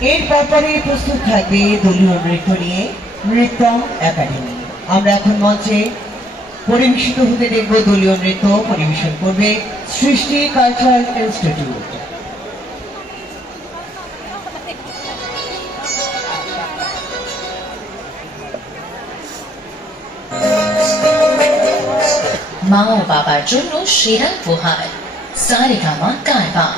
এর ব্যাপারে প্রস্তুত থাকবে দলীয় নৃত্য নিয়ে নৃত্যম একাডেমি। আমরা এখন মঞ্চে পরিবেশিত হতে দেখব দলীয় নৃত্য পরিবেশন করবে সৃষ্টি কালচারাল ইনস্টিটিউট। মা ও বাবার জন্য সেরা উপহার সারেগামা কারবা।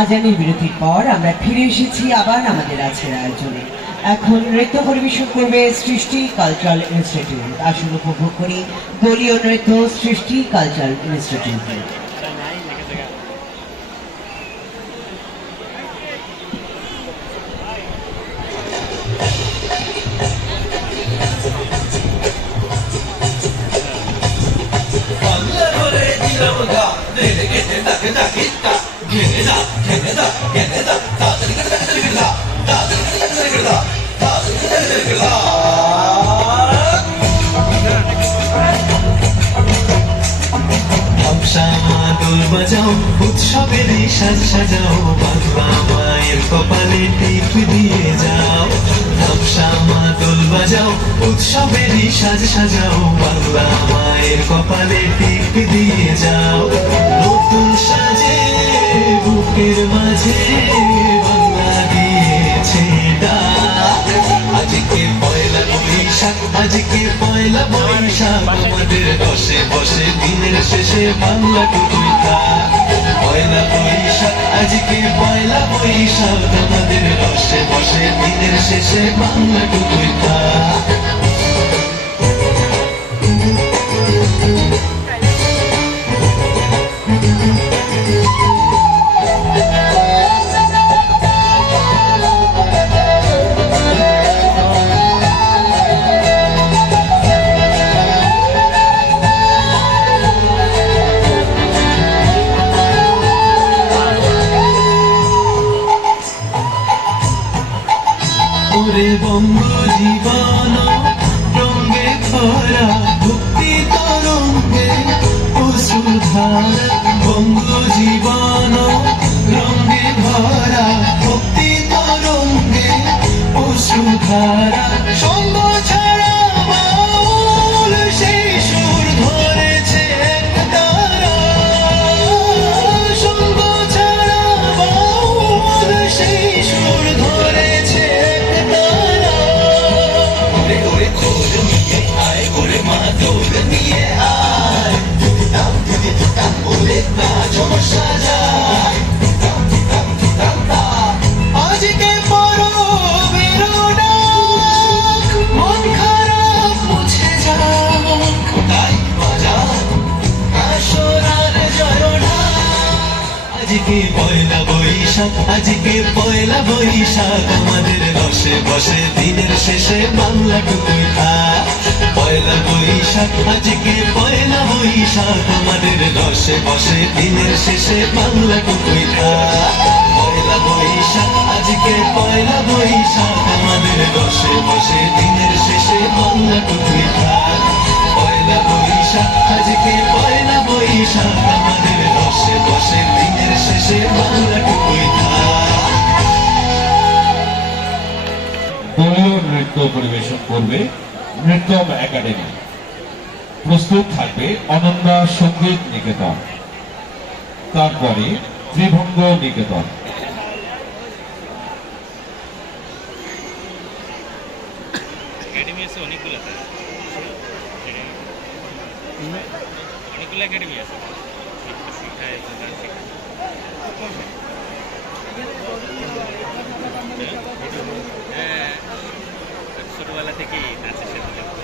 আজানের বিরতির পর আমরা ফিরে এসেছি আবার আমাদের আজকের আয়োজনে। এখন নৃত্য পরিবেশন করবে সৃষ্টি কালচারাল ইনস্টিটিউট। আসুন উপভোগ করি দলীয় নৃত্য সৃষ্টি কালচারাল ইনস্টিটিউটে। বাজাও উৎসবের সাজ সাজাও, বাংলা মায়ের কপালে টিপ দিয়ে যাও। ধামসামা দোল বাজাও উৎসবেরই সাজ সাজাও বাংলা মায়ের কপালে টিপ দিয়ে যাও নতুন সাজে বুকের মাঝে বাংলা দিয়েছে ডাক। আজকে পয়লা বৈশাখ আজকে পয়লা বৈশাখ আমাদের বসে বসে দিনের শেষে বাংলা টুকুই থাক পয়লা বৈশাখ আজকে পয়লা বৈশাখ আমাদের বসে বসে দিনের শেষে বাংলা টুকুই থাক। ওরে বঙ্গ জীবন রঙ্গে ভরা ভক্তি তরঙ্গে অশ্রুধারা বঙ্গ জীবন রঙ্গে ভরা ভক্তি তরঙ্গে অশ্রুধারা সঙ্গ ছাড়া বাউল সেই সুর ধরেছে একতারা সঙ্গ ছাড়া বাউল সেই সুর ধরেছে একতারা ওরে ওরে খোঁজ নিয়ে আয় ওরে মা দোল নিয়ে আয় দাম ওরে নাচ সাজায় আজকে পরবের ডাক মন খারাপ মুছে যাক তাই বাজা আসরার জয় আজকে পয়লা বৈশাখ আজকে পয়লা বৈশাখ আমাদের বসে বসে দিনের শেষে বাংলা টুকুই থাক পয়লা বৈশাখ আজকে পয়লা বৈশাখ আমাদের বসে বসে দিনের শেষে বাংলা টুকুই থাক পয়লা বৈশাখ আজকে পয়লা বৈশাখ আমাদের বসে বসে দিনের শেষে বাংলা টুকুই থাক পয়লা বৈশাখ আজকে পয়লা বৈশাখ আমাদের বসে বসে দিনের শেষে বাংলা টুকুই থাক। দলীয় নৃত্য পরিবেশন করবে নৃত্যম একাডেমি। প্রস্তুত থাকবে অনন্দা সঙ্গীত নিকেতন, তারপরে ত্রিভঙ্গ নিকেতন। একাডেমি আছে অনেকগুলো আছে অনেকগুলো একাডেমি আছে শিক্ষায় গান শেখায় হ্যাঁ ছোটবেলা থেকেই নাচের সাথে যুক্ত।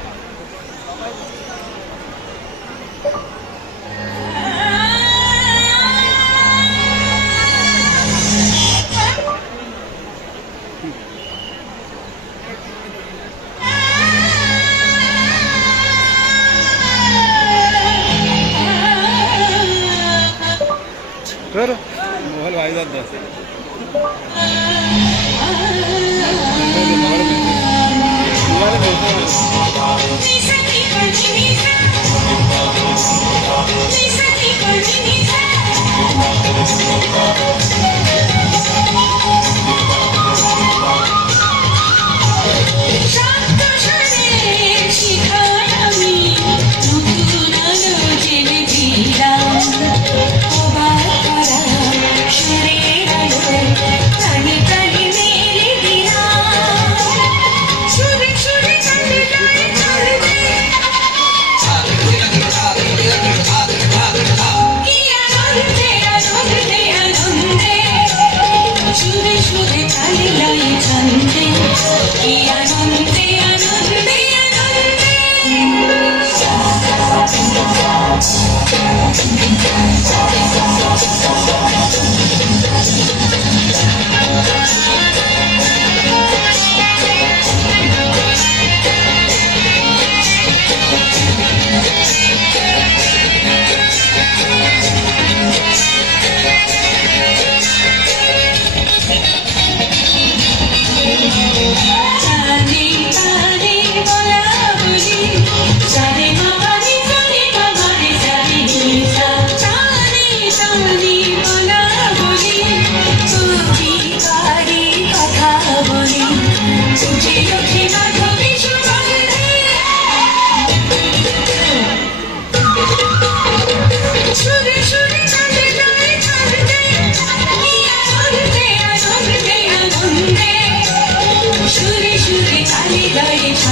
Claro, मोबाइल भाई साहब दस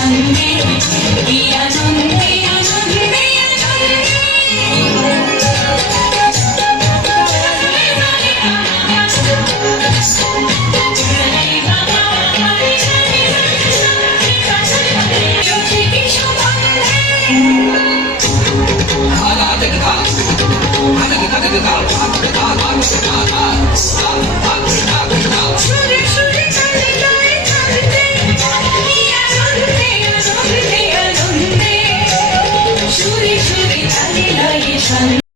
संगे किया